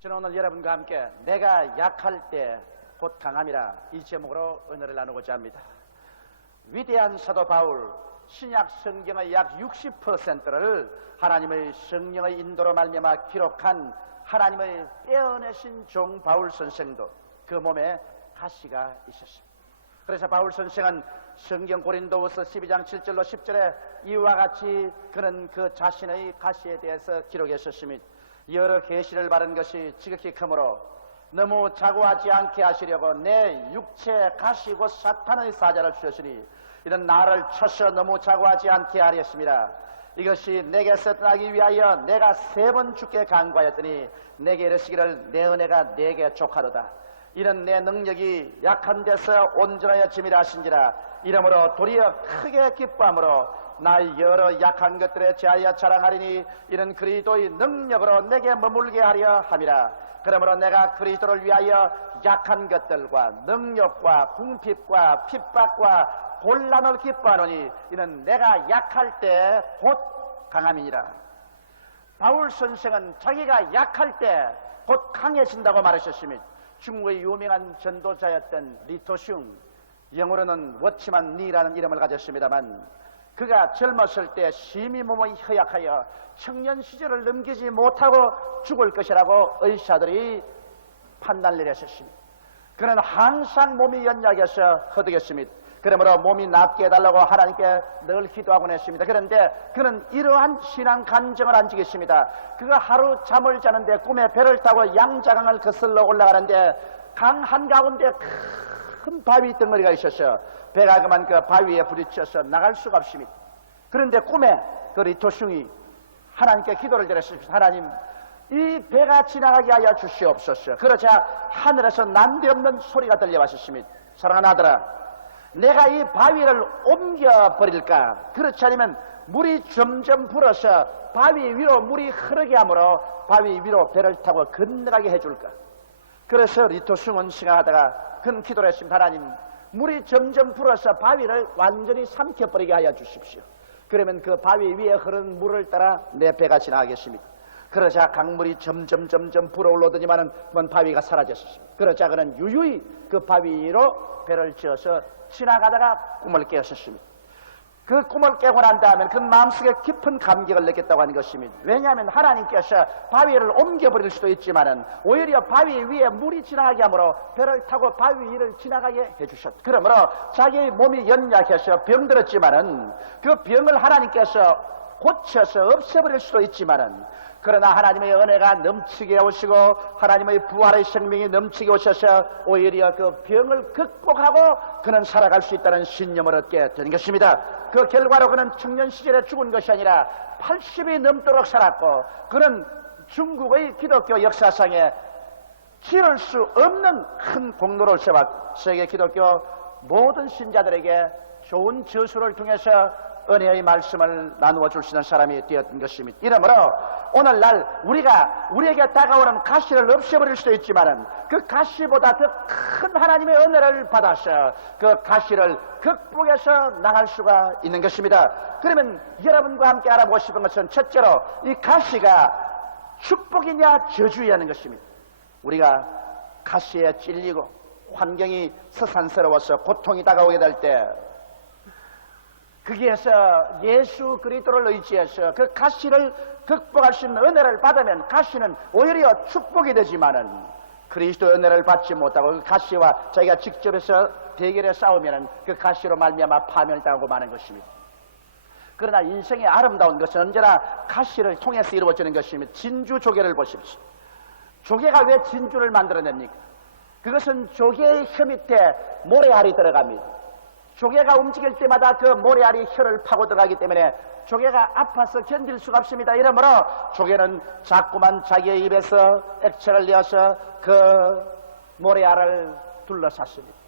저는 오늘 여러분과 함께 내가 약할 때 곧 강함이라 이 제목으로 은혜를 나누고자 합니다. 위대한 사도 바울, 신약 성경의 약 60%를 하나님의 성령의 인도로 말미암아 기록한 하나님의 떼어내신 종 바울 선생도 그 몸에 가시가 있었습니다. 그래서 바울 선생은 성경 고린도후서 12장 7절로 10절에 이와 같이 그는 그 자신의 가시에 대해서 기록했었습니다. 여러 계시를 받은 것이 지극히 크므로 너무 자고하지 않게 하시려고 내 육체 가시 곧 사탄의 사자를 주셨으니 이는 나를 쳐서 너무 자고하지 않게 하렸습니다. 이것이 내게서 떠나기 위하여 내가 3번 주께 간구하였더니 내게 이르시기를 내 은혜가 내게 족하도다. 이는 내 능력이 약한 데서 온전하여 짐이라 하신지라. 이러므로 도리어 크게 기뻐함으로 나의 여러 약한 것들에 제하여 자랑하리니 이는 그리스도의 능력으로 내게 머물게 하려 함이라. 그러므로 내가 그리스도를 위하여 약한 것들과 능력과 궁핍과 핍박과 곤란을 기뻐하노니 이는 내가 약할 때 곧 강함이니라. 바울 선생은 자기가 약할 때 곧 강해진다고 말하셨습니다. 중국의 유명한 전도자였던 리토슝, 영어로는 워치만 리라는 이름을 가졌습니다만 그가 젊었을 때 심히 몸이 허약하여 청년 시절을 넘기지 못하고 죽을 것이라고 의사들이 판단을 내렸습니다. 그는 항상 몸이 연약해서 허덕였습니다. 그러므로 몸이 낫게 해달라고 하나님께 늘 기도하곤 했습니다. 그런데 그는 이러한 신앙 간증을 안 지켰습니다. 그가 하루 잠을 자는데 꿈에 배를 타고 양자강을 거슬러 올라가는데 강 한가운데 큰 바위 덩어리가 있었어요. 배가 그만 그 바위에 부딪혀서 나갈 수가 없습니다. 그런데 꿈에 그 리토슝이 하나님께 기도를 드렸습니다. 하나님, 이 배가 지나가게 하여 주시옵소서. 그러자 하늘에서 난데없는 소리가 들려왔습니다. 사랑하는 아들아, 내가 이 바위를 옮겨버릴까? 그렇지 않으면 물이 점점 불어서 바위 위로 물이 흐르게 하므로 바위 위로 배를 타고 건너가게 해줄까? 그래서 리토슝은 생각하다가 큰 기도를 했습니다. 하나님, 물이 점점 불어서 바위를 완전히 삼켜버리게 하여 주십시오. 그러면 그 바위 위에 흐르는 물을 따라 내 배가 지나가겠습니다. 그러자 강물이 점점 불어올라오더니만은 바위가 사라졌습니다. 그러자 그는 유유히 그 바위 위로 배를 지어서 지나가다가 꿈을 깨었습니다. 그 꿈을 깨고 난 다음에 그 마음속에 깊은 감격을 느꼈다고 하는 것입니다. 왜냐하면 하나님께서 바위를 옮겨버릴 수도 있지만은 오히려 바위 위에 물이 지나가게 하므로 배를 타고 바위 위를 지나가게 해주셨다. 그러므로 자기 몸이 연약해서 병들었지만은 그 병을 하나님께서 고쳐서 없애버릴 수도 있지만은 그러나 하나님의 은혜가 넘치게 오시고 하나님의 부활의 생명이 넘치게 오셔서 오히려 그 병을 극복하고 그는 살아갈 수 있다는 신념을 얻게 되는 것입니다. 그 결과로 그는 청년 시절에 죽은 것이 아니라 80이 넘도록 살았고 그는 중국의 기독교 역사상에 지을 수 없는 큰 공로를 세웠고 세계 기독교 모든 신자들에게 좋은 저수를 통해서 은혜의 말씀을 나누어 줄 수 있는 사람이 되었던 것입니다. 이러므로 오늘날 우리에게 다가오는 가시를 없애버릴 수도 있지만은 그 가시보다 더 큰 하나님의 은혜를 받아서 그 가시를 극복해서 나갈 수가 있는 것입니다. 그러면 여러분과 함께 알아보고 싶은 것은 첫째로 이 가시가 축복이냐 저주냐는 것입니다. 우리가 가시에 찔리고 환경이 서산스러워서 고통이 다가오게 될 때 거기에서 예수 그리스도를 의지해서 그 가시를 극복할 수 있는 은혜를 받으면 가시는 오히려 축복이 되지만은 그리스도의 은혜를 받지 못하고 그 가시와 자기가 직접해서 대결에 싸우면은 그 가시로 말미암아 파멸당하고 마는 것입니다. 그러나 인생의 아름다운 것은 언제나 가시를 통해서 이루어지는 것입니다. 진주 조개를 보십시오. 조개가 왜 진주를 만들어냅니까? 그것은 조개의 혀 밑에 모래알이 들어갑니다. 조개가 움직일 때마다 그 모래알이 혀를 파고 들어가기 때문에 조개가 아파서 견딜 수가 없습니다. 이러므로 조개는 자꾸만 자기의 입에서 액체를 내어서 그 모래알을 둘러쌌습니다.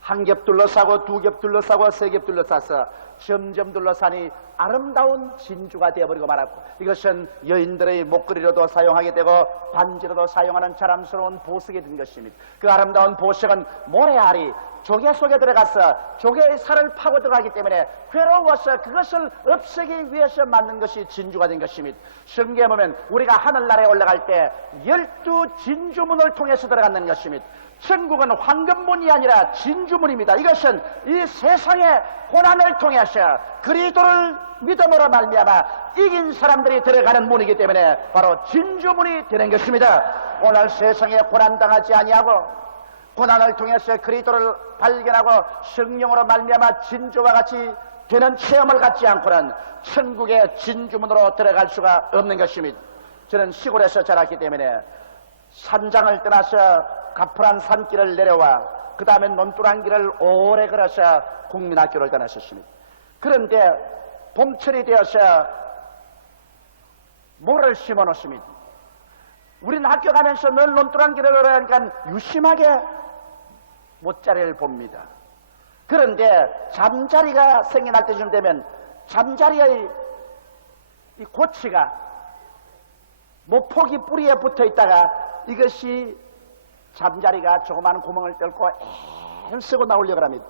한 겹 둘러싸고 두 겹 둘러싸고 세 겹 둘러싸서 점점 둘러싸니 아름다운 진주가 되어버리고 말았고, 이것은 여인들의 목걸이로도 사용하게 되고 반지로도 사용하는 자랑스러운 보석이 된 것입니다. 그 아름다운 보석은 모래알이 조개 속에 들어가서 조개의 살을 파고 들어가기 때문에 괴로워서 그것을 없애기 위해서 만든 것이 진주가 된 것입니다. 성경에 보면 우리가 하늘나라에 올라갈 때 12 진주문을 통해서 들어가는 것입니다. 천국은 황금문이 아니라 진주문입니다. 이것은 이 세상의 고난을 통해서 그리스도를 믿음으로 말미암아 이긴 사람들이 들어가는 문이기 때문에 바로 진주문이 되는 것입니다. 오늘 세상에 고난당하지 아니하고 고난을 통해서 그리스도를 발견하고 성령으로 말미암아 진주와 같이 되는 체험을 갖지 않고는 천국의 진주문으로 들어갈 수가 없는 것입니다. 저는 시골에서 자랐기 때문에 산장을 떠나서 가풀한 산길을 내려와 그 다음에 논두란 길을 오래 걸어서 국민학교를 다녔었습니다. 그런데 봄철이 되어서 모를 심어 놓습니다. 우리는 학교 가면서 늘 논두란 길을 걸어가니까 유심하게 못자리를 봅니다. 그런데 잠자리가 생겨날 때쯤 되면 잠자리의 이 고치가 모폭이 뿌리에 붙어 있다가 이것이 잠자리가 조그마한 구멍을 뚫고 애쓰고 나오려고 합니다.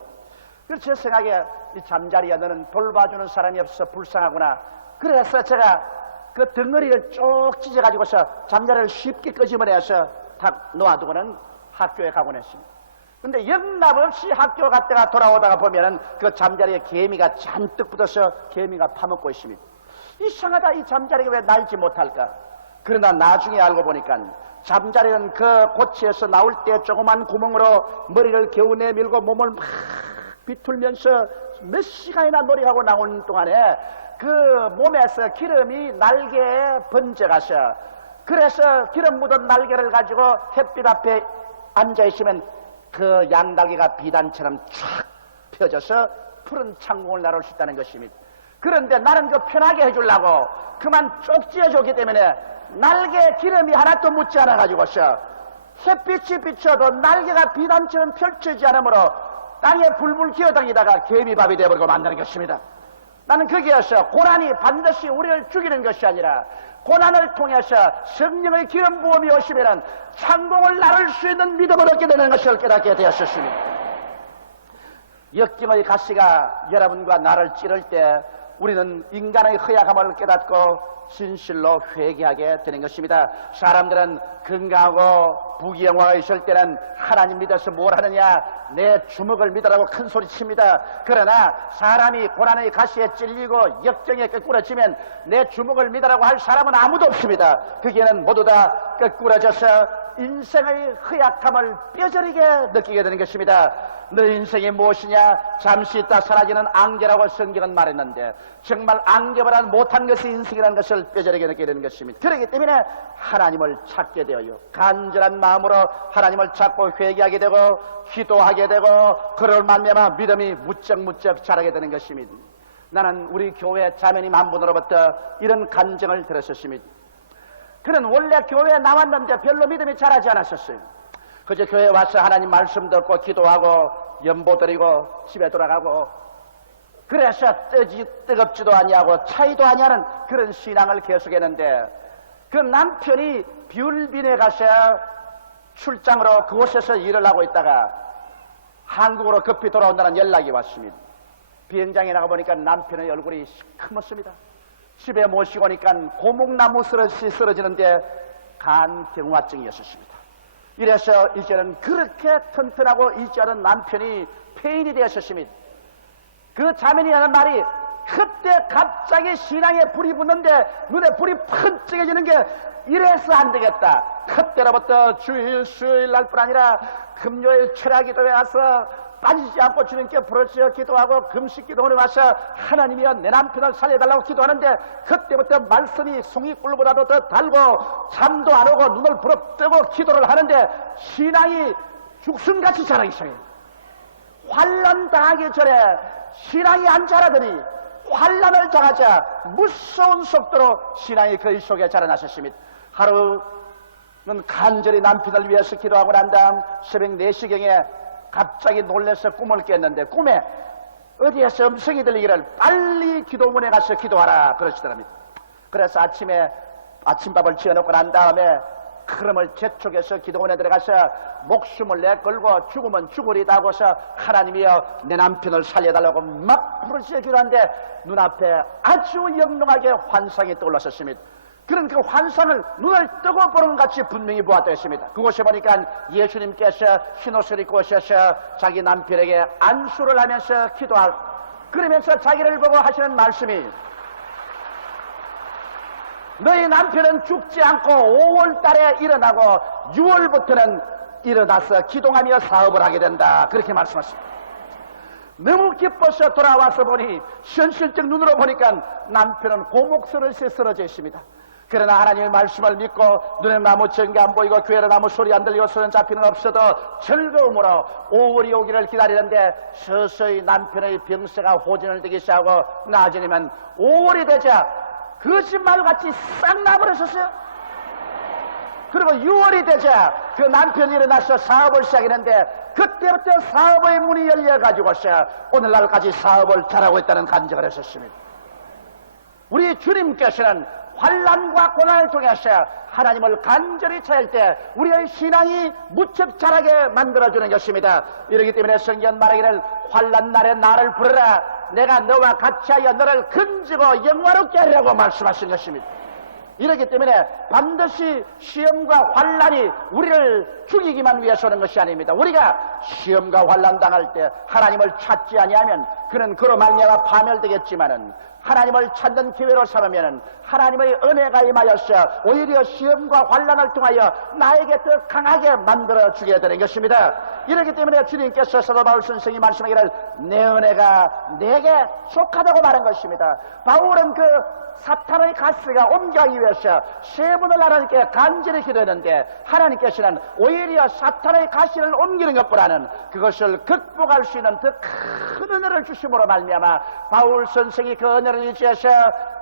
그래서 제 생각에 이 잠자리야 너는 돌봐주는 사람이 없어서 불쌍하구나. 그래서 제가 그 덩어리를 쭉 찢어가지고서 잠자리를 쉽게 끄집어내서 탁 놓아두고는 학교에 가곤 했습니다. 근데 영락없이 학교 갔다가 돌아오다가 보면은 그 잠자리에 개미가 잔뜩 붙어서 개미가 파먹고 있습니다. 이상하다, 이 잠자리가 왜 날지 못할까? 그러나 나중에 알고 보니까 잠자리는 그 고치에서 나올 때 조그만 구멍으로 머리를 겨우 내밀고 몸을 막 비틀면서 몇 시간이나 놀이하고 나오는 동안에 그 몸에서 기름이 날개에 번져가서, 그래서 기름 묻은 날개를 가지고 햇빛 앞에 앉아있으면 그 양날개가 비단처럼 쫙 펴져서 푸른 창공을 나를 수 있다는 것입니다. 그런데 나는 그 편하게 해주려고 그만 쪽 찢어줬기 때문에 날개에 기름이 하나도 묻지 않아가지고서 햇빛이 비쳐도 날개가 비단처럼 펼쳐지지 않으므로 땅에 불불 기어다니다가 개미밥이 되어버리고 만드는 것입니다. 나는 거기에서 고난이 반드시 우리를 죽이는 것이 아니라 고난을 통해서 성령의 기름 부음이 오시면 창공을 나를 수 있는 믿음을 얻게 되는 것을 깨닫게 되었습니다. 역경의 가시가 여러분과 나를 찌를 때 우리는 인간의 허약함을 깨닫고 진실로 회개하게 되는 것입니다. 사람들은 건강하고 부귀영화가 있을 때는 하나님 믿어서 뭘 하느냐, 내 주먹을 믿으라고 큰 소리 칩니다. 그러나 사람이 고난의 가시에 찔리고 역경에 끄꾸러지면 내 주먹을 믿으라고 할 사람은 아무도 없습니다. 거기에는 모두 다 끄꾸러져서 인생의 허약함을 뼈저리게 느끼게 되는 것입니다. 너 인생이 무엇이냐? 잠시 있다 사라지는 안개라고 성경은 말했는데 정말 안개보다 못한 것이 인생이라는 것을 뼈저리게 느끼게 되는 것입니다. 그렇기 때문에 하나님을 찾게 되어요. 간절한 마음으로 하나님을 찾고 회개하게 되고 기도하게 되고 그럴 만큼만 믿음이 무척 자라게 되는 것입니다. 나는 우리 교회 자매님 한 분으로부터 이런 간증을 들었습니다. 그는 원래 교회에 나왔는데 별로 믿음이 자라지 않았었어요. 그저 교회에 와서 하나님 말씀 듣고 기도하고 연보 드리고 집에 돌아가고 그래서 뜨겁지도 아니하고 차이도 아니하는 그런 신앙을 계속했는데 그 남편이 비울빈에 가서 출장으로 그곳에서 일을 하고 있다가 한국으로 급히 돌아온다는 연락이 왔습니다. 비행장에 나가보니까 남편의 얼굴이 시커멓습니다. 집에 모시고 오니까 고목나무 쓰러지는데 간경화증이었습니다. 이래서 이제는 그렇게 튼튼하고 있지 않은 남편이 폐인이 되었습니다. 그 자매니 하는 말이 그때 갑자기 신앙에 불이 붙는데 눈에 불이 번쩍해지는 게 이래서 안 되겠다. 그때로부터 주일 수요일 날 뿐 아니라 금요일 철야기도에 와서 빠지지 않고 주님께 부르짖어 기도하고 금식 기도원에 와서 하나님이여 내 남편을 살려달라고 기도하는데 그때부터 말씀이 송이꿀보다도 더 달고 잠도 안 오고 눈을 부릅뜨고 기도를 하는데 신앙이 죽순같이 자라기 시작해요. 환난 당하기 전에 신앙이 안 자라더니 환난을 당하자 무서운 속도로 신앙이 그의 속에 자라났었습니다. 하루는 간절히 남편을 위해서 기도하고 난 다음 새벽 4시경에 갑자기 놀라서 꿈을 깼는데 꿈에 어디에서 음성이 들리기를 빨리 반드시 기도문에 가서 기도하라 그러시더랍니다. 그래서 아침에 아침밥을 지어놓고 난 다음에 크름을 재촉해서 기도원에 들어가서 목숨을 내걸고 죽으면 죽으리다 하고서 하나님이여 내 남편을 살려달라고 막 부르짖어 기도하는데 눈앞에 아주 영롱하게 환상이 떠올랐었습니다. 그런 그 환상을 눈을 뜨고 보는 것 같이 분명히 보았다 했습니다. 그곳에 보니까 예수님께서 흰옷을 입고 오셔서 자기 남편에게 안수를 하면서 기도하고 그러면서 자기를 보고 하시는 말씀이 너희 남편은 죽지 않고 5월 달에 일어나고 6월부터는 일어나서 기도하며 사업을 하게 된다. 그렇게 말씀하십니다. 너무 기뻐서 돌아와서 보니 현실적 눈으로 보니까 남편은 고목스러져 쓰러져 있습니다. 그러나 하나님의 말씀을 믿고 눈에 나무 전기 안 보이고 귀에 나무 소리 안 들리고 손은 잡히는 없어도 즐거움으로 5월이 오기를 기다리는데 서서히 남편의 병세가 호전을 되기 시작하고 나중에는 5월이 되자 거짓말같이 싹 나버렸었어요. 그리고 6월이 되자 그 남편이 일어나서 사업을 시작했는데 그때부터 사업의 문이 열려가지고서 오늘날까지 사업을 잘하고 있다는 간증을 했었습니다. 우리 주님께서는 환난과 고난을 통해서 하나님을 간절히 찾을 때 우리의 신앙이 무척 자라게 만들어주는 것입니다. 이렇기 때문에 성경 말하기를 환난 날에 나를 부르라 내가 너와 같이하여 너를 건지고 영화롭게 하리라고 말씀하신 것입니다. 이렇기 때문에 반드시 시험과 환난이 우리를 죽이기만 위해서 오는 것이 아닙니다. 우리가 시험과 환난 당할 때 하나님을 찾지 아니하면 그는 그로 말미암아 파멸되겠지만은 하나님을 찾는 기회로 삼으면 하나님의 은혜가 임하여서 오히려 시험과 환난을 통하여 나에게 더 강하게 만들어주게 되는 것입니다. 이렇기 때문에 주님께서 사도 바울 선생이 말씀하기를 내 은혜가 내게 속하다고 말한 것입니다. 바울은 그 사탄의 가스가 옮겨가기 위해서 세 번을 하나님께 간절히 기도했는데 하나님께서는 오히려 사탄의 가시를 옮기는 것보다는 그것을 극복할 수 있는 더 큰 은혜를 주심으로 말미암아 바울 선생이 그 은혜를 유지해서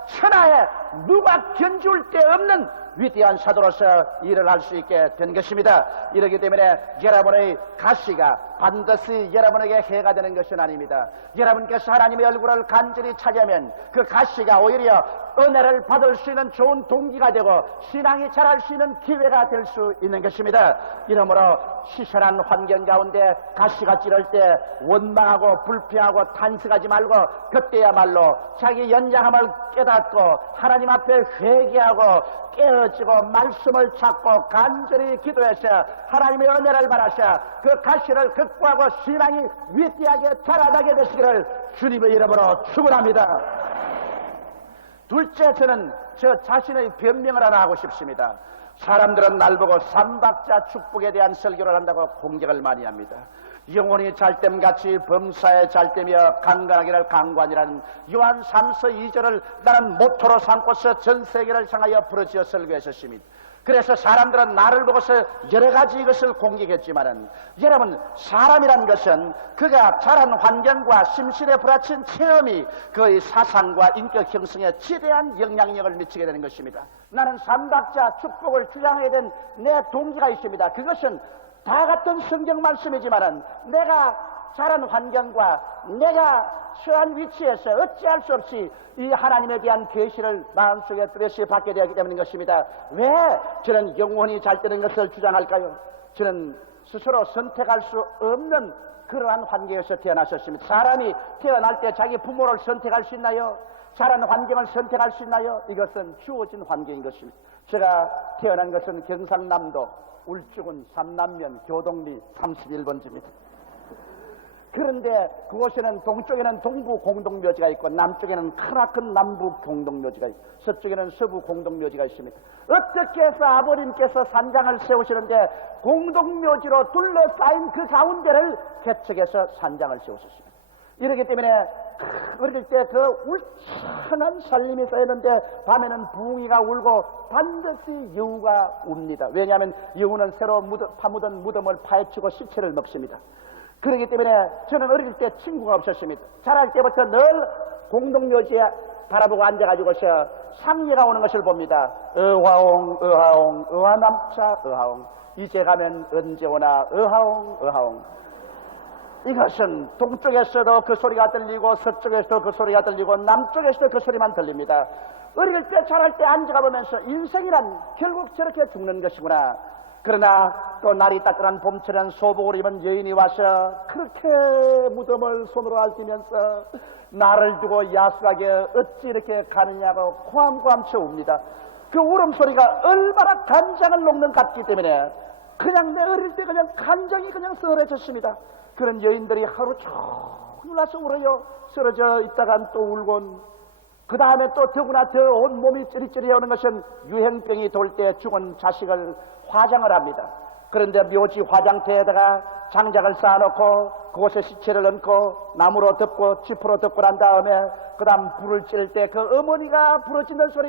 천하에 누가 견줄 데 없는 위대한 사도로서 일을 할 수 있게 된 것입니다. 이렇기 때문에 여러분의 가시가 반드시 여러분에게 해가 되는 것은 아닙니다. 여러분께서 하나님의 얼굴을 간절히 찾으면 그 가시가 오히려 은혜를 받을 수 있는 좋은 동기가 되고 신앙이 자랄 수 있는 기회가 될 수 있는 것입니다. 이러므로 시선한 환경 가운데 가시가 찌를 때 원망하고 불평하고 탄식하지 말고 그때야말로 자기 연장함을 깨닫고 하나님 앞에 회개하고 깨어지고 말씀을 찾고 간절히 기도해서 하나님의 은혜를 받아서 그 가시를 극복하고 신앙이 위대하게 자라나게 되시기를 주님의 이름으로 축원합니다. 둘째, 저는 저 자신의 변명을 하나 하고 싶습니다. 사람들은 날 보고 삼박자 축복에 대한 설교를 한다고 공격을 많이 합니다. 영혼이 잘됨같이 범사에 잘되며 강건하기를 강관이라는 요한 3서 2절을 나는 모토로 삼고서 전 세계를 향하여 부르짖어 설교했었습니다. 그래서 사람들은 나를 보고서 여러 가지 이것을 공격했지만은 여러분, 사람이란 것은 그가 자란 환경과 심신에 부딪힌 체험이 그의 사상과 인격 형성에 지대한 영향력을 미치게 되는 것입니다. 나는 삼박자 축복을 주장하게 된 내 동기가 있습니다. 그것은 다 같은 성경 말씀이지만은 내가 자란 환경과 내가 처한 위치에서 어찌할 수 없이 이 하나님에 대한 계시를 마음속에 뚜렷이 받게 되었기 때문인 것입니다. 왜 저는 영혼이 잘 되는 것을 주장할까요? 저는 스스로 선택할 수 없는 그러한 환경에서 태어났었습니다. 사람이 태어날 때 자기 부모를 선택할 수 있나요? 자란 환경을 선택할 수 있나요? 이것은 주어진 환경인 것입니다. 제가 태어난 것은 경상남도 울주군 삼남면 교동리 31번지입니다. 그런데 그곳에는 동쪽에는 동부 공동묘지가 있고 남쪽에는 크나큰 남부 공동묘지가 있고 서쪽에는 서부 공동묘지가 있습니다. 어떻게 해서 아버님께서 산장을 세우시는데 공동묘지로 둘러싸인 그 가운데를 개척해서 산장을 세우셨습니다. 이렇기 때문에 어릴 때 그 울창한 살림이 쌓였는데 밤에는 붕이가 울고 반드시 여우가 웁니다. 왜냐하면 여우는 새로 파묻은 무덤을 파헤치고 시체를 먹습니다. 그렇기 때문에 저는 어릴 때 친구가 없었습니다. 자랄 때부터 늘 공동묘지에 바라보고 앉아가지고서 상예가 오는 것을 봅니다. 어화옹 어하옹 어하남차 어하옹 이제 가면 언제 오나 어하옹 어하옹 이것은 동쪽에서도 그 소리가 들리고 서쪽에서도 그 소리가 들리고 남쪽에서도 그 소리만 들립니다. 어릴 때 자랄 때 앉아가 보면서 인생이란 결국 저렇게 죽는 것이구나. 그러나 또 날이 따뜻한 봄철엔 소복을 입은 여인이 와서 그렇게 무덤을 손으로 앓으면서 나를 두고 야속하게 어찌 이렇게 가느냐고 고함고함 쳐웁니다. 그 울음소리가 얼마나 간장을 녹는 같기 때문에 그냥 내 어릴 때 그냥 간장이 그냥 서늘해졌습니다. 그런 여인들이 하루 종일 와서 울어요. 쓰러져 있다간 또 울곤, 그 다음에 또 더구나 더 온몸이 찌릿찌릿해오는 것은 유행병이 돌 때 죽은 자식을 화장을 합니다. 그런데 묘지 화장터에다가 장작을 쌓아놓고 그곳에 시체를 얹고 나무로 덮고 지프로 덮고 난 다음에 그 다음 불을 찌를 때 그 어머니가 부러지는 소리,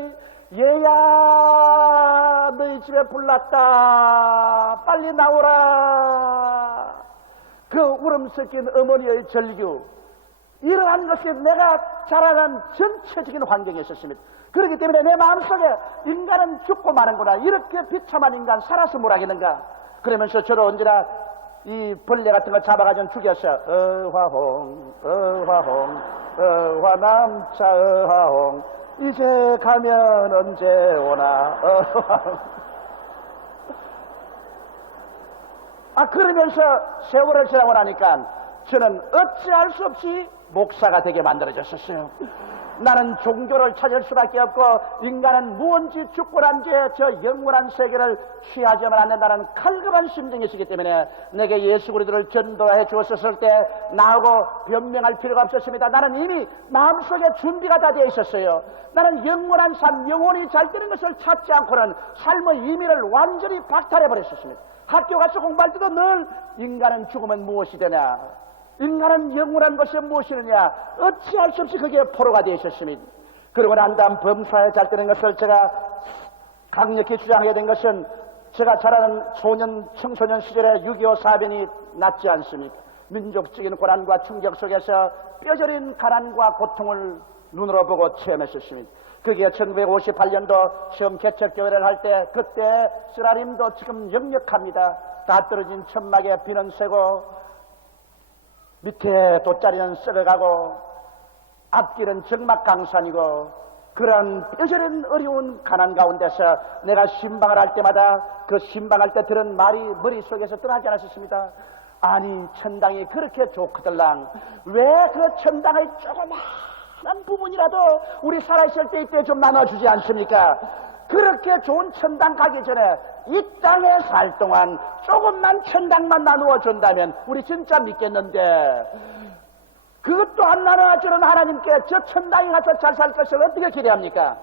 얘야 너희 집에 불 났다 빨리 나오라. 그 울음 섞인 어머니의 절규, 이러한 것이 내가 자라난 전체적인 환경이었습니다. 그렇기 때문에 내 마음속에 인간은 죽고 마는구나, 이렇게 비참한 인간 살아서 뭘 하겠는가. 그러면서 저도 언제나 이 벌레 같은 거 잡아가지고 죽였어. 어화홍 어화홍 어화남자 어화홍 이제 가면 언제 오나 어화홍. 그러면서 세월을 지나고 나니까 저는 어찌할 수 없이 목사가 되게 만들어졌었어요. 나는 종교를 찾을 수밖에 없고 인간은 무언지 죽고 난 뒤에 저 영원한 세계를 취하지만 않는다는 칼급한 심정이 있었기 때문에 내게 예수 그리스도를 전도해 주었을 때 나하고 변명할 필요가 없었습니다. 나는 이미 마음속에 준비가 다 되어 있었어요. 나는 영원한 삶, 영혼이 잘 되는 것을 찾지 않고는 삶의 의미를 완전히 박탈해버렸었습니다. 학교 가서 공부할 때도 늘 인간은 죽으면 무엇이 되냐, 인간은 영원한 것이 무엇이느냐, 어찌할 수 없이 그게 포로가 되어 있었습니다. 그러고 난 다음 범사에 잘 되는 것을 제가 강력히 주장하게 된 것은 제가 자라는 소년, 청소년 시절에 6.25 사변이 났지 않습니까? 민족적인 고난과 충격 속에서 뼈저린 가난과 고통을 눈으로 보고 체험했었습니다. 그게 1958년도 시험 개척교회를 할 때, 그때 쓰라림도 지금 역력합니다. 다 떨어진 천막에 비는 새고 밑에 돗자리는 썩어가고 앞길은 적막강산이고 그런 뼈저린 어려운 가난 가운데서 내가 신방을 할 때마다 그 신방할 때 들은 말이 머릿속에서 떠나지 않았습니다. 아니 천당이 그렇게 좋거들랑 왜 그 천당의 조그마한 부분이라도 우리 살아있을 때 이때 좀 나눠주지 않습니까? 그렇게 좋은 천당 가기 전에 이 땅에 살 동안 조금만 천당만 나누어 준다면 우리 진짜 믿겠는데, 그것도 안 나눠주는 하나님께 저 천당에 가서 잘 살 것을 어떻게 기대합니까?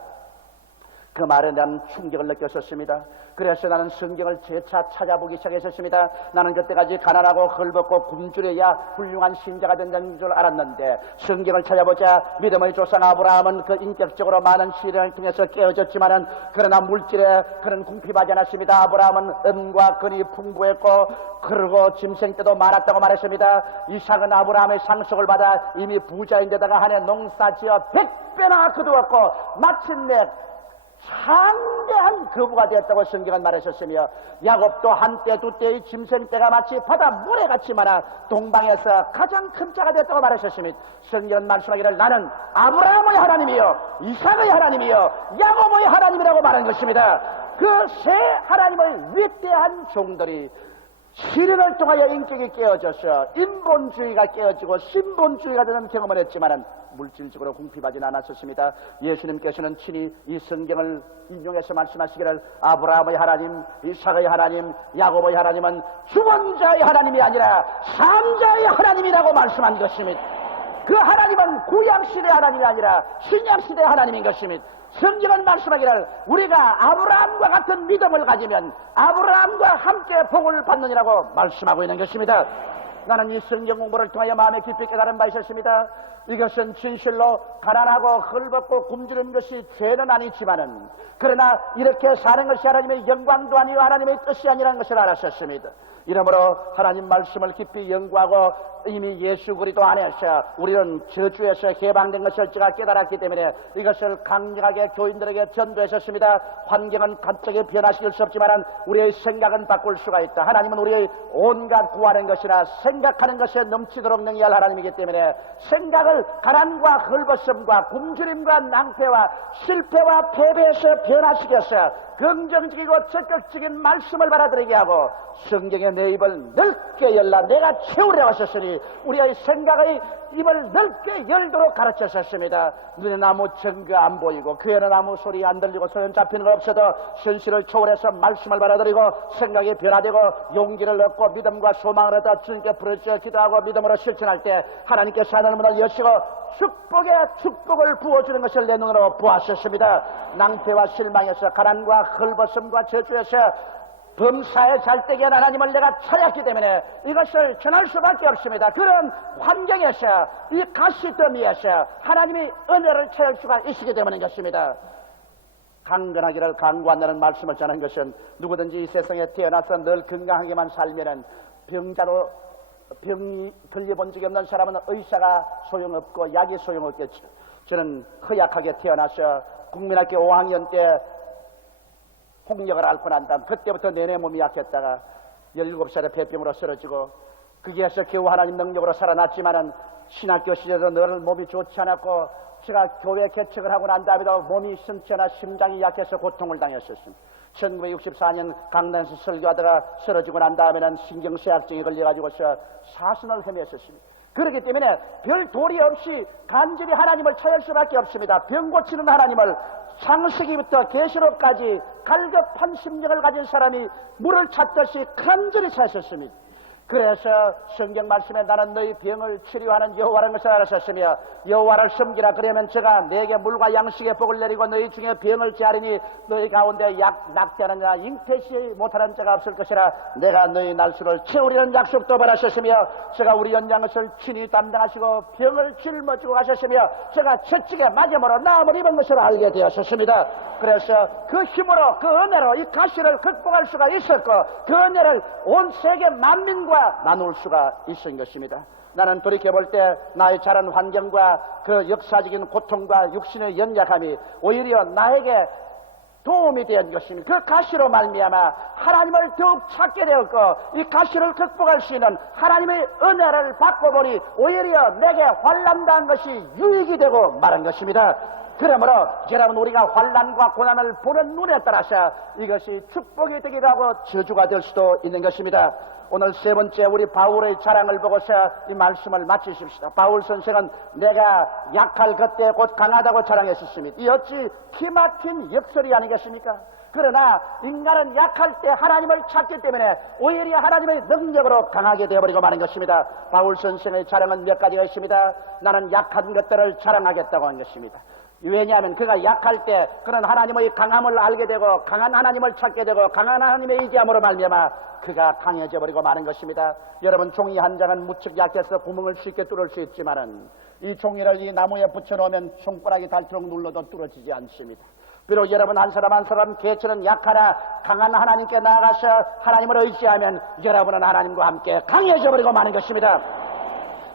그 말에 난 충격을 느꼈었습니다. 그래서 나는 성경을 재차 찾아보기 시작했었습니다. 나는 그때까지 가난하고 헐벗고 굶주려야 훌륭한 신자가 된다는 줄 알았는데, 성경을 찾아보자 믿음의 조상 아브라함은 그 인격적으로 많은 시련을 통해서 깨어졌지만은 그러나 물질에 그런 궁핍하지 않았습니다. 아브라함은 은과 금이 풍부했고 그러고 짐승 때도 많았다고 말했습니다. 이삭은 아브라함의 상속을 받아 이미 부자인데다가 한 해 농사지어 100배나 거두었고 마침내 상대한 거부가 되었다고 성경은 말했었으며, 야곱도 한때 두때의 짐승 때가 마치 바다 모래같이 많아 동방에서 가장 큰 자가 되었다고 말했었으며, 성경은 말씀하기를 나는 아브라함의 하나님이요 이삭의 하나님이요 야곱의 하나님이라고 말한 것입니다. 그 세 하나님의 위대한 종들이 시련을 통하여 인격이 깨어져서 인본주의가 깨어지고 신본주의가 되는 경험을 했지만은 물질적으로 궁핍하지는 않았었습니다. 예수님께서는 친히 이 성경을 인용해서 말씀하시기를 아브라함의 하나님, 이삭의 하나님, 야곱의 하나님은 죽은 자의 하나님이 아니라 산자의 하나님이라고 말씀한 것입니다. 그 하나님은 구약시대 하나님이 아니라 신약시대 하나님인 것입니다. 성경은 말씀하기를 우리가 아브라함과 같은 믿음을 가지면 아브라함과 함께 복을 받느니라고 말씀하고 있는 것입니다. 나는 이 성경 공부를 통하여 마음에 깊이 깨달은 바 있었습니다. 이것은 진실로 가난하고 헐벗고 굶주린 것이 죄는 아니지만은, 그러나 이렇게 사는 것이 하나님의 영광도 아니고 하나님의 뜻이 아니라는 것을 알았었습니다. 이러므로 하나님 말씀을 깊이 연구하고 이미 예수 그리스도 안에서 우리는 저주에서 해방된 것을 제가 깨달았기 때문에 이것을 강력하게 교인들에게 전도했었습니다. 환경은 갑자기 변화시킬 수 없지만 우리의 생각은 바꿀 수가 있다. 하나님은 우리의 온갖 구하는 것이나 생각하는 것에 넘치도록 능히할 하나님이기 때문에 생각을 가난과 헐벗음과 굶주림과 낭패와 실패와 패배에서 변화시켜서 긍정적이고 적극적인 말씀을 받아들이게 하고 성경의 내 입을 넓게 열라 내가 채우려고 하셨으니 우리의 생각의 입을 넓게 열도록 가르치셨습니다. 눈에 아무 증거 안 보이고 귀에는 아무 소리 안 들리고 소용 잡히는 거 없어도 현실을 초월해서 말씀을 받아들이고 생각이 변화되고 용기를 얻고 믿음과 소망을 얻어 주님께 부르짖어 기도하고 믿음으로 실천할 때 하나님께서 하늘문을 여시고 축복의 축복을 부어주는 것을 내 눈으로 보았었습니다. 낭패와 실망에서 가난과 헐벗음과 저주에서 범사에 잘되게 한 하나님을 내가 찾았기 때문에 이것을 전할 수밖에 없습니다. 그런 환경에서 이 가시더미에서 하나님이 은혜를 찾을 수가 있기 때문인 것입니다. 강건하기를 강구한다는 말씀을 전한 것은 누구든지 이 세상에 태어나서 늘 건강하게만 살면은 병자로 병이 들려본 적이 없는 사람은 의사가 소용없고 약이 소용없겠죠. 저는 허약하게 태어나서 국민학교 5학년 때 폭력을 앓고 난 다음 그때부터 내내 몸이 약했다가 17살에 폐병으로 쓰러지고 거기에서 겨우 하나님 능력으로 살아났지만은 신학교 시절에도 늘 몸이 좋지 않았고 제가 교회 개척을 하고 난 다음에도 몸이 심처나 심장이 약해서 고통을 당했었습니다. 1964년 강남에서 설교하다가 쓰러지고 난 다음에는 신경쇠약증에 걸려가지고서 사선을 헤맸었습니다. 그렇기 때문에 별 도리 없이 간절히 하나님을 찾을 수밖에 없습니다. 병 고치는 하나님을 창세기부터 계시록까지 갈급한 심령을 가진 사람이 물을 찾듯이 간절히 찾았습니다. 그래서 성경 말씀에 나는 너희 병을 치료하는 여호와라는 것을 알았었으며 여호와를 섬기라 그러면 제가 내게 물과 양식의 복을 내리고 너희 중에 병을 제하리니 너희 가운데 낙태하는 자나 잉태치 못하는 자가 없을 것이라 내가 너희 날수를 채우리는 약속도 받았었으며 제가 우리 연장것을 친히 담당하시고 병을 짊어지고 가셨으며 제가 채찍에 맞음으로 나음을 입은 것을 알게 되었었습니다. 그래서 그 힘으로 그 은혜로 이 가시를 극복할 수가 있었고 그 은혜를 온 세계 만민과 나눌 수가 있은 것입니다. 나는 돌이켜볼 때 나의 자란 환경과 그 역사적인 고통과 육신의 연약함이 오히려 나에게 도움이 된 것입니다. 그 가시로 말미암아 하나님을 더욱 찾게 되었고 이 가시를 극복할 수 있는 하나님의 은혜를 받고 보니 오히려 내게 환난당한 것이 유익이 되고 말한 것입니다. 그러므로 여러분 우리가 환난과 고난을 보는 눈에 따라서 이것이 축복이 되기도 하고 저주가 될 수도 있는 것입니다. 오늘 세 번째 우리 바울의 자랑을 보고서 이 말씀을 마치십시다. 바울 선생은 내가 약할 그때 곧 강하다고 자랑했었습니다. 이 어찌 기막힌 역설이 아니겠습니까? 그러나 인간은 약할 때 하나님을 찾기 때문에 오히려 하나님의 능력으로 강하게 되어버리고 마는 것입니다. 바울 선생의 자랑은 몇 가지가 있습니다. 나는 약한 것들을 자랑하겠다고 한 것입니다. 왜냐하면 그가 약할 때 그는 하나님의 강함을 알게 되고 강한 하나님을 찾게 되고 강한 하나님의 의지함으로 말미암아 그가 강해져 버리고 마는 것입니다. 여러분 종이 한 장은 무척 약해서 구멍을 쉽게 뚫을 수 있지만은 이 종이를 이 나무에 붙여놓으면 손가락이 닳도록 눌러도 뚫어지지 않습니다. 비록 여러분 한 사람 한 사람 개체는 약하나 강한 하나님께 나아가서 하나님을 의지하면 여러분은 하나님과 함께 강해져 버리고 마는 것입니다.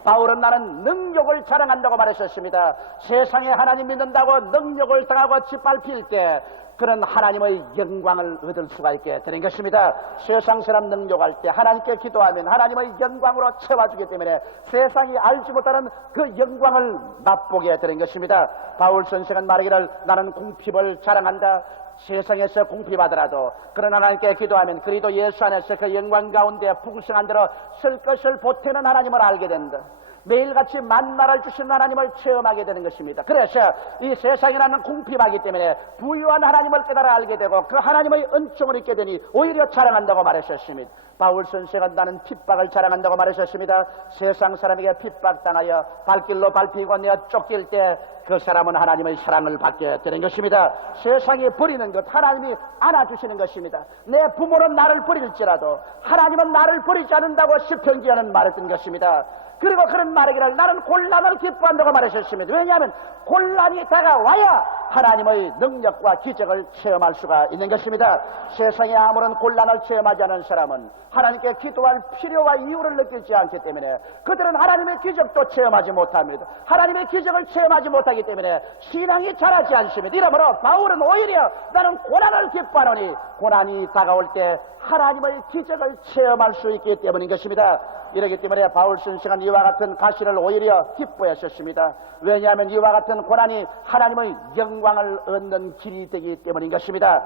바울은 나는 능력을 자랑한다고 말했었습니다. 세상에 하나님 믿는다고 능력을 당하고 짓밟힐 때 그는 하나님의 영광을 얻을 수가 있게 되는 것입니다. 세상 사람 능력할 때 하나님께 기도하면 하나님의 영광으로 채워주기 때문에 세상이 알지 못하는 그 영광을 맛보게 되는 것입니다. 바울 선생은 말하기를 나는 궁핍을 자랑한다. 세상에서 궁핍하더라도 그런 하나님께 기도하면 그리도 예수 안에서 그 영광 가운데 풍성한 대로 쓸 것을 보태는 하나님을 알게 된다. 매일같이 만나를 주시는 하나님을 체험하게 되는 것입니다. 그래서 이 세상이라는 궁핍하기 때문에 부유한 하나님을 깨달아 알게 되고 그 하나님의 은총을 잊게 되니 오히려 자랑한다고 말했었습니다. 바울 선생은 나는 핍박을 자랑한다고 말했었습니다. 세상 사람에게 핍박당하여 발길로 밟히고 내어 쫓길 때 그 사람은 하나님의 사랑을 받게 되는 것입니다. 세상이 버리는 것 하나님이 안아주시는 것입니다. 내 부모는 나를 버릴지라도 하나님은 나를 버리지 않는다고 시편기에는 말했던 것입니다. 그리고 그런 말하기를 나는 곤란을 기뻐한다고 말하셨습니다. 왜냐하면 곤란이 다가와야 하나님의 능력과 기적을 체험할 수가 있는 것입니다. 세상에 아무런 곤란을 체험하지 않은 사람은 하나님께 기도할 필요와 이유를 느끼지 않기 때문에 그들은 하나님의 기적도 체험하지 못합니다. 하나님의 기적을 체험하지 못하기 때문에 신앙이 자라지 않습니다. 이러므로 바울은 오히려 나는 고난을 기뻐하노니 고난이 다가올 때 하나님의 기적을 체험할 수 있기 때문인 것입니다. 이러기 때문에 바울 선생은 이와 같은 가시를 오히려 기뻐했었습니다. 왜냐하면 이와 같은 고난이 하나님의 영광을 얻는 길이 되기 때문인 것입니다.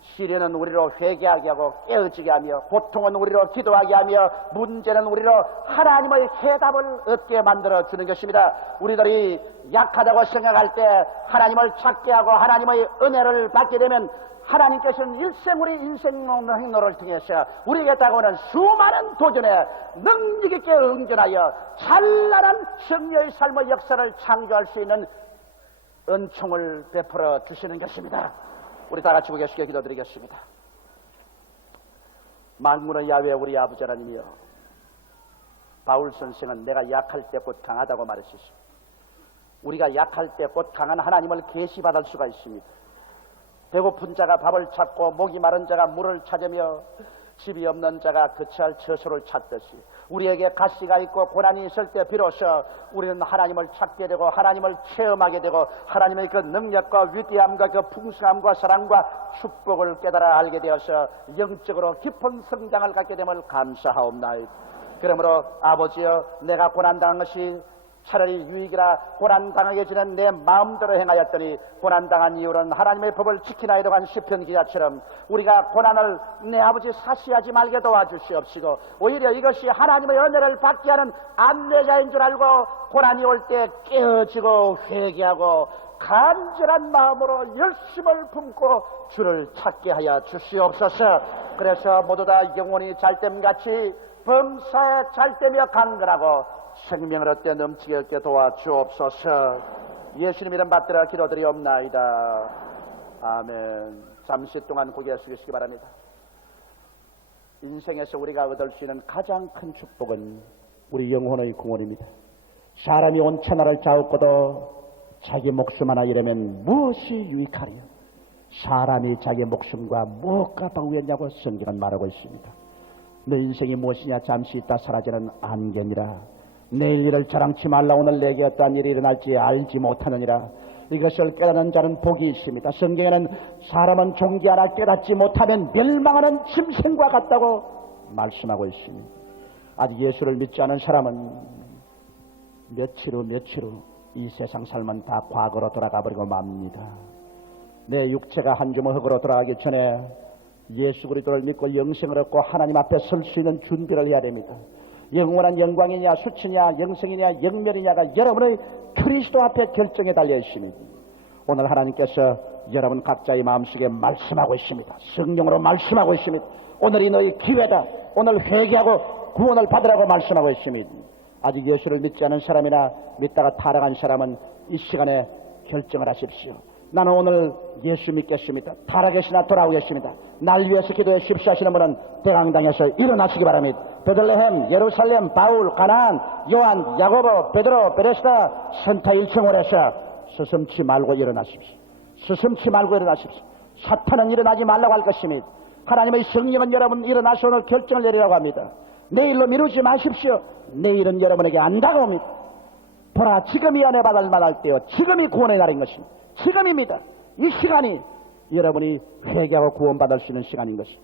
시련은 우리로 회개하게 하고 깨어지게 하며 고통은 우리로 기도하게 하며 문제는 우리로 하나님의 해답을 얻게 만들어주는 것입니다. 우리들이 약하다고 생각할 때 하나님을 찾게 하고 하나님의 은혜를 받게 되면 하나님께서는 일생우리 인생행로를 통해서 우리에게 다가오는 수많은 도전에 능력 있게 응전하여 찬란한 승리의 삶의 역사를 창조할 수 있는 은총을 베풀어 주시는 것입니다. 우리 다 같이 고개숙여 기도드리겠습니다. 만군의 야훼 우리 아버지 하나님이여, 바울 선생은 내가 약할 때 곧 강하다고 말했습니다. 우리가 약할 때 곧 강한 하나님을 계시받을 수가 있습니다. 배고픈 자가 밥을 찾고 목이 마른 자가 물을 찾으며 집이 없는 자가 거처할 처소를 찾듯이 우리에게 가시가 있고 고난이 있을 때 비로소 우리는 하나님을 찾게 되고 하나님을 체험하게 되고 하나님의 그 능력과 위대함과 그 풍성함과 사랑과 축복을 깨달아 알게 되어서 영적으로 깊은 성장을 갖게 됨을 감사하옵나이다. 그러므로 아버지여, 내가 고난당한 것이 차라리 유익이라 고난당하게 지낸 내 마음대로 행하였더니 고난당한 이유는 하나님의 법을 지키나이도 한 시편 기자처럼 우리가 고난을 내 아버지 사시하지 말게 도와주시옵시고 오히려 이것이 하나님의 은혜를 받게 하는 안내자인 줄 알고 고난이 올 때 깨어지고 회개하고 간절한 마음으로 열심을 품고 주를 찾게 하여 주시옵소서. 그래서 모두 다 영혼이 잘됨같이 범사에 잘되며 강건하고 생명을 얻게 넘치게 얻게 도와주옵소서. 예수님 이름 받들어 기도드리옵나이다. 아멘. 잠시 동안 고개 숙이시기 바랍니다. 인생에서 우리가 얻을 수 있는 가장 큰 축복은 우리 영혼의 구원입니다. 사람이 온 천하를 짜옵고도 자기 목숨 하나 잃으면 무엇이 유익하리요? 사람이 자기 목숨과 무엇과 바꾸겠냐고 성경은 말하고 있습니다. 내 인생이 무엇이냐? 잠시 있다 사라지는 안개니라. 내일 일을 자랑치 말라. 오늘 내게 어떠한 일이 일어날지 알지 못하느니라. 이것을 깨닫는 자는 복이 있습니다. 성경에는 사람은 종기 하나 깨닫지 못하면 멸망하는 짐승과 같다고 말씀하고 있습니다. 아직 예수를 믿지 않은 사람은 며칠 후 이 세상 삶은 다 과거로 돌아가 버리고 맙니다. 내 육체가 한 주먹 흙으로 돌아가기 전에 예수 그리스도를 믿고 영생을 얻고 하나님 앞에 설 수 있는 준비를 해야 됩니다. 영원한 영광이냐 수치냐 영생이냐 영멸이냐가 여러분의 그리스도 앞에 결정에 달려 있습니다. 오늘 하나님께서 여러분 각자의 마음속에 말씀하고 있습니다. 성령으로 말씀하고 있습니다. 오늘이 너희 기회다. 오늘 회개하고 구원을 받으라고 말씀하고 있습니다. 아직 예수를 믿지 않은 사람이나 믿다가 타락한 사람은 이 시간에 결정을 하십시오. 나는 오늘 예수 믿겠습니다. 타락했으나 돌아오겠습니다. 날 위해서 기도해 주십시오 하시는 분은 대강당에서 일어나시기 바랍니다. 베들레헴, 예루살렘, 바울, 가나안, 요한, 야고보, 베드로, 베레스다, 센터 1층홀에서 스스럼치 말고 일어나십시오. 스스럼치 말고 일어나십시오. 사탄은 일어나지 말라고 할 것입니다. 하나님의 성령은 여러분 일어나서 오늘 결정을 내리라고 합니다. 내일로 미루지 마십시오. 내일은 여러분에게 안 다가옵니다. 보라, 지금이 은혜 받을 만할 때요. 지금이 구원의 날인 것입니다. 지금입니다. 이 시간이 여러분이 회개하고 구원받을 수 있는 시간인 것입니다.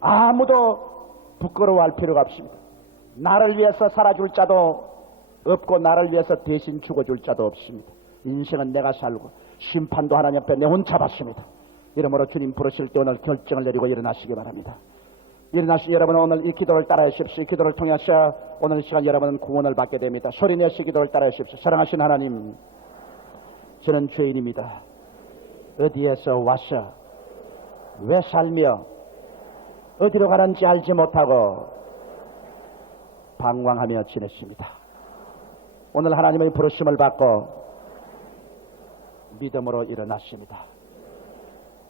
아무도 부끄러워할 필요가 없습니다. 나를 위해서 살아줄 자도 없고 나를 위해서 대신 죽어줄 자도 없습니다. 인생은 내가 살고 심판도 하나님 앞에 내 혼자 받습니다. 이러므로 주님 부르실 때 오늘 결정을 내리고 일어나시기 바랍니다. 일어나신 여러분은 오늘 이 기도를 따라해 주십시오. 이 기도를 통해서 오늘 시간 여러분은 구원을 받게 됩니다. 소리내시 기도를 따라해 주십시오. 사랑하신 하나님, 저는 죄인입니다. 어디에서 와서 왜 살며 어디로 가는지 알지 못하고 방황하며 지냈습니다. 오늘 하나님의 부르심을 받고 믿음으로 일어났습니다.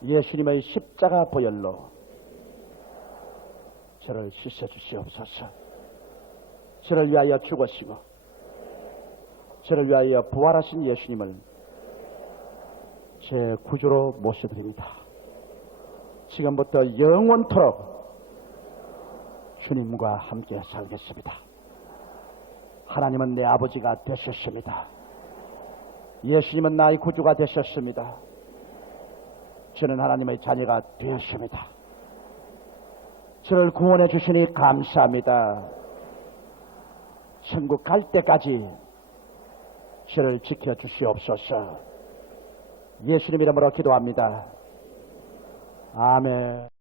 예수님의 십자가 보혈로 저를 씻어주시옵소서. 저를 위하여 죽으시고 저를 위하여 부활하신 예수님을 제 구주로 모셔드립니다. 지금부터 영원토록 주님과 함께 살겠습니다. 하나님은 내 아버지가 되셨습니다. 예수님은 나의 구주가 되셨습니다. 저는 하나님의 자녀가 되었습니다. 저를 구원해 주시니 감사합니다. 천국 갈 때까지 저를 지켜주시옵소서. 예수님 이름으로 기도합니다. 아멘.